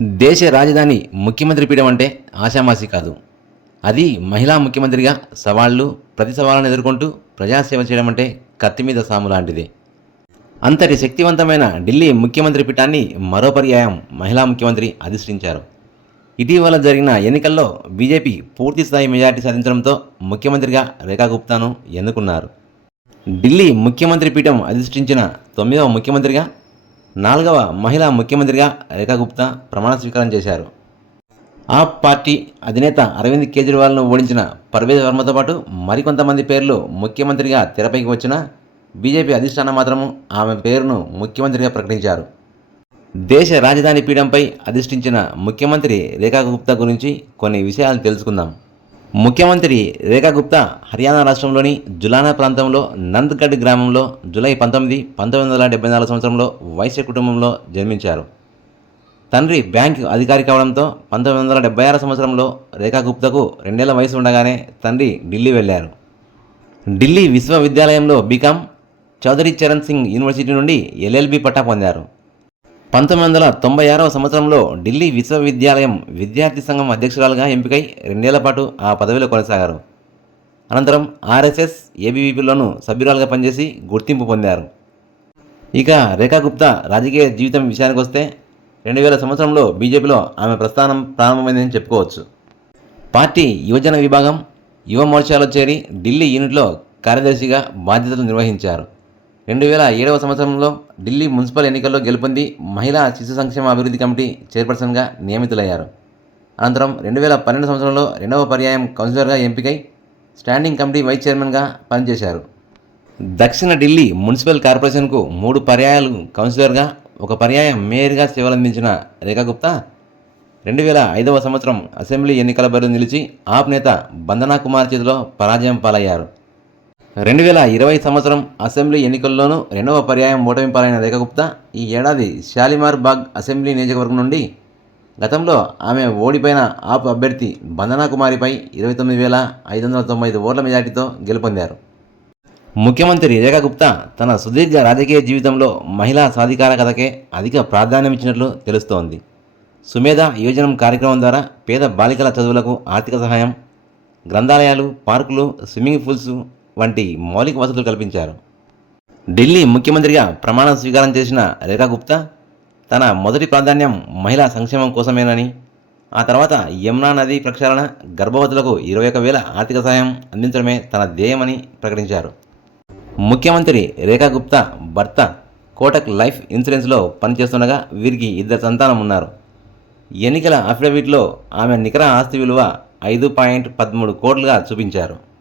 దేశ రాజధాని ముఖ్యమంత్రి పీఠం అంటే ఆశామాసి కాదు. అది మహిళా ముఖ్యమంత్రిగా సవాళ్ళు ప్రతి సవాళ్ళను ఎదుర్కొంటూ ప్రజాసేవ చేయడం అంటే కత్తి మీద సాము లాంటిది. అంతటి శక్తివంతమైన ఢిల్లీ ముఖ్యమంత్రి పీఠాన్ని మరో పర్యాయం మహిళా ముఖ్యమంత్రి అధిష్ఠించారు. ఇటీవల జరిగిన ఎన్నికల్లో బీజేపీ పూర్తి స్థాయి మెజార్టీ సాధించడంతో ముఖ్యమంత్రిగా రేఖా గుప్తాను ఎన్నుకున్నారు. ఢిల్లీ ముఖ్యమంత్రి పీఠం అధిష్ఠించిన తొమ్మిదవ ముఖ్యమంత్రిగా నాలుగవ మహిళా ముఖ్యమంత్రిగా రేఖా గుప్తా ప్రమాణ స్వీకారం చేశారు. ఆప్ పార్టీ అధినేత అరవింద్ కేజ్రీవాల్ను ఓడించిన పర్వేజ్ వర్మతో పాటు మరికొంతమంది పేర్లు ముఖ్యమంత్రిగా తెరపైకి వచ్చిన బీజేపీ అధిష్టానం మాత్రము ఆమె పేరును ముఖ్యమంత్రిగా ప్రకటించారు. దేశ రాజధాని పీఠంపై అధిష్ఠించిన ముఖ్యమంత్రి రేఖా గుప్తా గురించి కొన్ని విషయాలు తెలుసుకుందాం. ముఖ్యమంత్రి రేఖా గుప్తా హర్యానా రాష్ట్రంలోని జులానా ప్రాంతంలో నంద్గఢ్ గ్రామంలో జూలై పంతొమ్మిది పంతొమ్మిది వందల డెబ్బై నాలుగు సంవత్సరంలో వైశ్య కుటుంబంలో జన్మించారు. తండ్రి బ్యాంక్ అధికారి కావడంతో పంతొమ్మిది వందల డెబ్బై ఆరు సంవత్సరంలో రేఖా గుప్తకు రెండేళ్ళ వయసు ఉండగానే తండ్రి ఢిల్లీ వెళ్ళారు. ఢిల్లీ విశ్వవిద్యాలయంలో బీకామ్ చౌదరి చరణ్ సింగ్ యూనివర్సిటీ నుండి ఎల్ఎల్బి పట్టా పొందారు. పంతొమ్మిది వందల తొంభై ఆరవ సంవత్సరంలో ఢిల్లీ విశ్వవిద్యాలయం విద్యార్థి సంఘం అధ్యక్షురాలుగా ఎంపికై రెండేళ్ళ పాటు ఆ పదవిలో కొనసాగారు. అనంతరం ఆర్ఎస్ఎస్ ఏబీవీపీలోనూ సభ్యురాలుగా పనిచేసి గుర్తింపు పొందారు. ఇక రేఖా గుప్తా రాజకీయ జీవితం విషయానికి వస్తే రెండు వేల సంవత్సరంలో బీజేపీలో ఆమె ప్రస్థానం ప్రారంభమైందని చెప్పుకోవచ్చు. పార్టీ యువజన విభాగం యువ మోర్చాలో చేరి ఢిల్లీ యూనిట్లో కార్యదర్శిగా బాధ్యతలు నిర్వహించారు. రెండు వేల ఏడవ సంవత్సరంలో ఢిల్లీ మున్సిపల్ ఎన్నికల్లో గెలుపొంది మహిళా శిశు సంక్షేమ అభివృద్ధి కమిటీ చైర్పర్సన్గా నియమితులయ్యారు. అనంతరం రెండు వేల పన్నెండు సంవత్సరంలో రెండవ పర్యాయం కౌన్సిలర్గా ఎంపికై స్టాండింగ్ కమిటీ వైస్ చైర్మన్గా పనిచేశారు. దక్షిణ ఢిల్లీ మున్సిపల్ కార్పొరేషన్కు మూడు పర్యాయాలు కౌన్సిలర్గా ఒక పర్యాయం మేయర్గా సేవలందించిన రేఖా గుప్తా రెండు వేల ఐదవ సంవత్సరం అసెంబ్లీ ఎన్నికల బరిలో నిలిచి ఆప్ నేత బందనా కుమార్ చేతిలో పరాజయం పాలయ్యారు. రెండు వేల ఇరవై సంవత్సరం అసెంబ్లీ ఎన్నికల్లోనూ రెండవ పర్యాయం ఓటమిపాలైన రేఖ గుప్తా ఈ ఏడాది షాలిమార్ బాగ్ అసెంబ్లీ నియోజకవర్గం నుండి గతంలో ఆమె ఓడిపోయిన ఆప్ అభ్యర్థి బందనా కుమారిపై ఇరవై తొమ్మిది వేల ఐదు వందల తొంభై ఐదు ఓట్ల మెజార్టీతో గెలుపొందారు. ముఖ్యమంత్రి రేఖా గుప్తా తన సుదీర్ఘ రాజకీయ జీవితంలో మహిళా సాధికార కథకే అధిక ప్రాధాన్యం ఇచ్చినట్లు తెలుస్తోంది. సుమేధ యోజనం కార్యక్రమం ద్వారా పేద బాలికల చదువులకు ఆర్థిక సహాయం గ్రంథాలయాలు పార్కులు స్విమ్మింగ్ పూల్స్ వంటి మౌలిక వసతులు కల్పించారు. ఢిల్లీ ముఖ్యమంత్రిగా ప్రమాణ స్వీకారం చేసిన రేఖా గుప్తా తన మొదటి ప్రాధాన్యం మహిళా సంక్షేమం కోసమేనని ఆ తర్వాత యమునా నది ప్రక్షాళన గర్భవతులకు ఇరవై ఒక వేల ఆర్థిక సహాయం అందించడమే తన ధ్యేయమని ప్రకటించారు. ముఖ్యమంత్రి రేఖా గుప్తా భర్త కోటక్ లైఫ్ ఇన్సూరెన్స్లో పనిచేస్తుండగా వీరికి ఇద్దరు సంతానం ఉన్నారు. ఎన్నికల అఫిడవిట్లో ఆమె నికర ఆస్తి విలువ ఐదు పాయింట్ పదమూడు కోట్లుగా చూపించారు.